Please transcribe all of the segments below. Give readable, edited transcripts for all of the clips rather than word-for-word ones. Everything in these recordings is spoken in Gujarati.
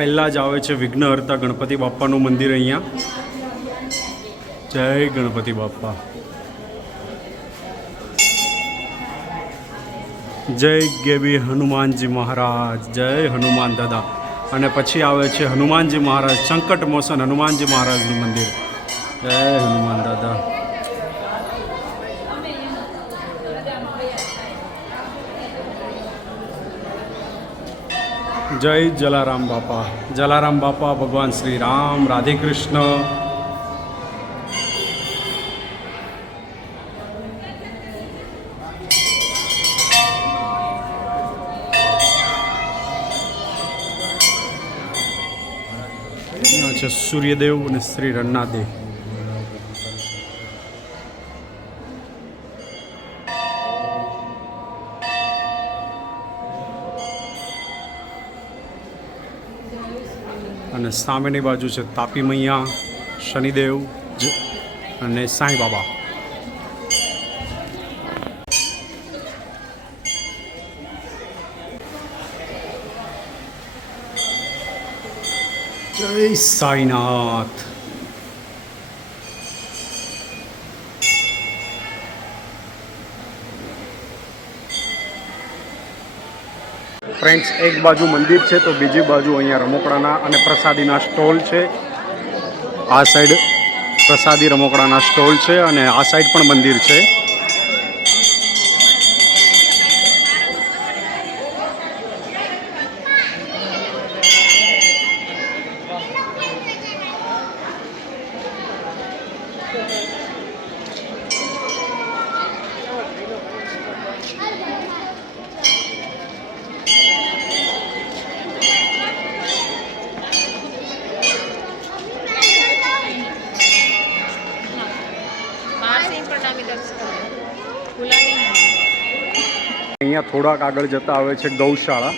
પહેલાં જ આવે છે વિઘ્નહર્તા ગણપતિ બાપાનું મંદિર અહીંયા. જય ગણપતિ બાપા, જય ગેબી હનુમાનજી મહારાજ, જય હનુમાન દાદા. અને પછી આવે છે હનુમાનજી મહારાજ, સંકટ મોચન હનુમાનજી મહારાજનું મંદિર. જય હનુમાન દાદા. જય જલારામ બાપા, જલારામ બાપા ભગવાન શ્રી રામ, રાધે કૃષ્ણ. છે સૂર્યદેવ અને શ્રી રન્નાદેવ. અને સામેની બાજુ છે તાપી મૈયા, શનિદેવ અને સાંઈ બાબા. જય સાઈનાથ. ફ્રેન્ડ્સ, એક બાજુ મંદિર છે તો બીજી બાજુ અહીંયા રમકડાના અને પ્રસાદીના સ્ટોલ છે. આ સાઈડ પ્રસાદી રમકડાના સ્ટોલ છે અને આ સાઈડ પણ મંદિર છે. અહીંયા થોડાક આગળ જતા આવે છે ગૌશાળા.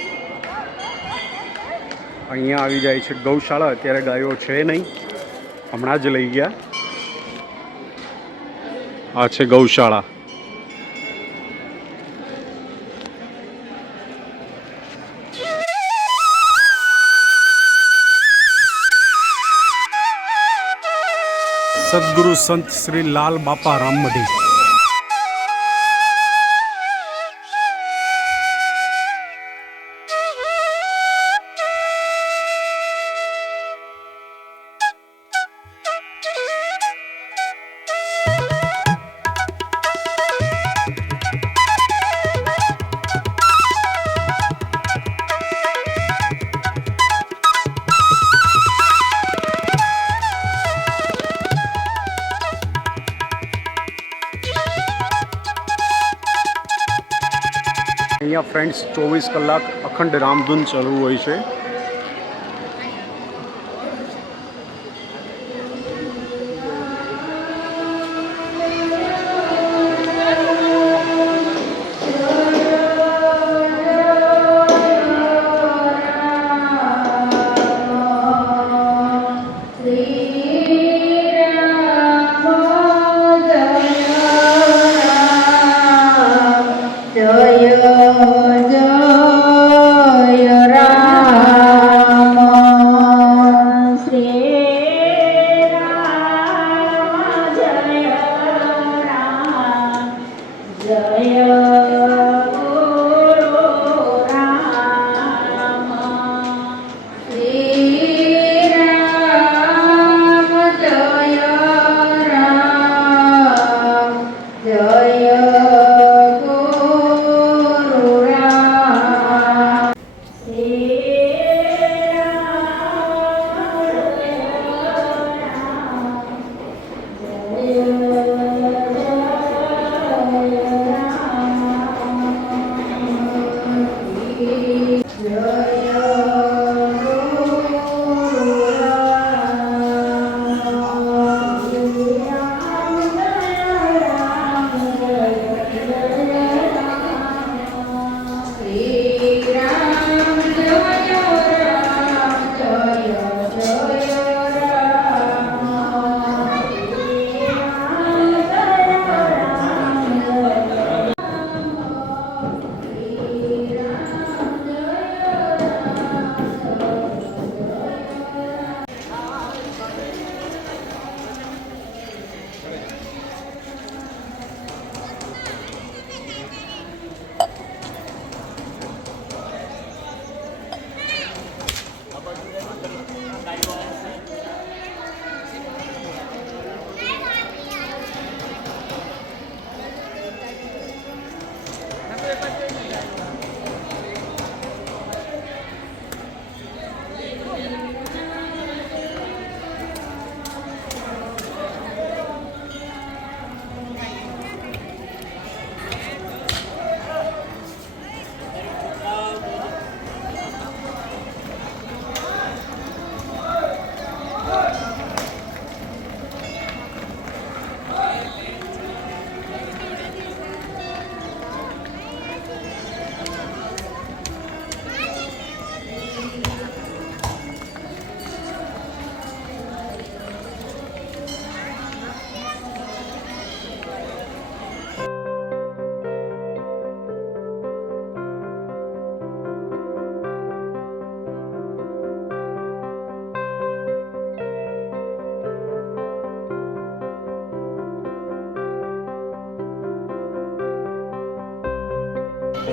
અહીંયા આવી જાય છે ગૌશાળા. અત્યારે ગાયો છે નહીં, હમણાં જ લઈ ગયા. આ છે ગૌશાળા. સદગુરુ સંત શ્રી લાલ બાપા રામમઢી. અહીંયા ફ્રેન્ડ્સ 24 કલાક અખંડ રામધૂન ચાલુ હોય છે. જય જય રામ.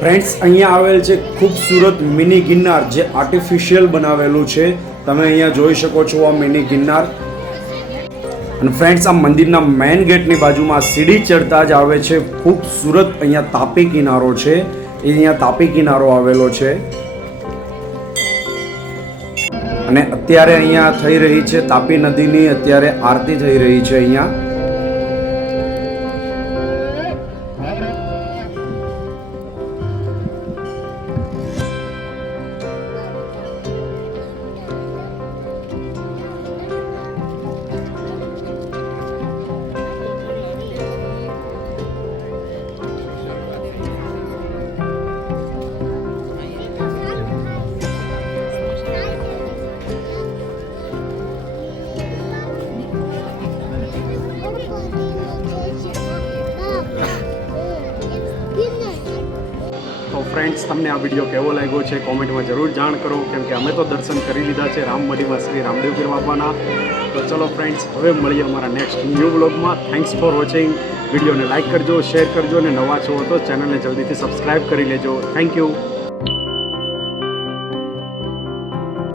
ફ્રેન્ડ્સ, અહીંયા આવેલ છે ખૂબસૂરત મિની ગિરનાર, જે આર્ટિફિશિયલ બનાવેલું છે. તમે અહીંયા જોઈ શકો છો આ મિની ગિરનાર. અને ફ્રેન્ડ્સ, આ મંદિરના મેઇન ગેટની બાજુમાં સીડી ચડતા જ આવે છે ખૂબસૂરત અહીંયા તાપી કિનારો છે. અહીંયા તાપી કિનારો આવેલો છે. અને અત્યારે અહીંયા થઈ રહી છે તાપી નદીની અત્યારે આરતી થઈ રહી છે અહીંયા. તો ફ્રેન્ડ્સ, તમને આ વિડીયો કેવો લાગ્યો છે કોમેન્ટમાં જરૂર જાણ કરો, કેમ કે અમે તો દર્શન કરી લીધા છે રામમઢીમાં શ્રી રામદેવ પીર બાપાના. તો ચલો ફ્રેન્ડ્સ, હવે મળીએ અમારા નેક્સ્ટ ન્યૂ વ્લોગમાં. Thanks for watching. વિડીયોને લાઇક કરજો, શેર કરજો, અને નવા છો તો ચેનલને જલ્દીથી સબસ્ક્રાઈબ કરી લેજો. Thank you.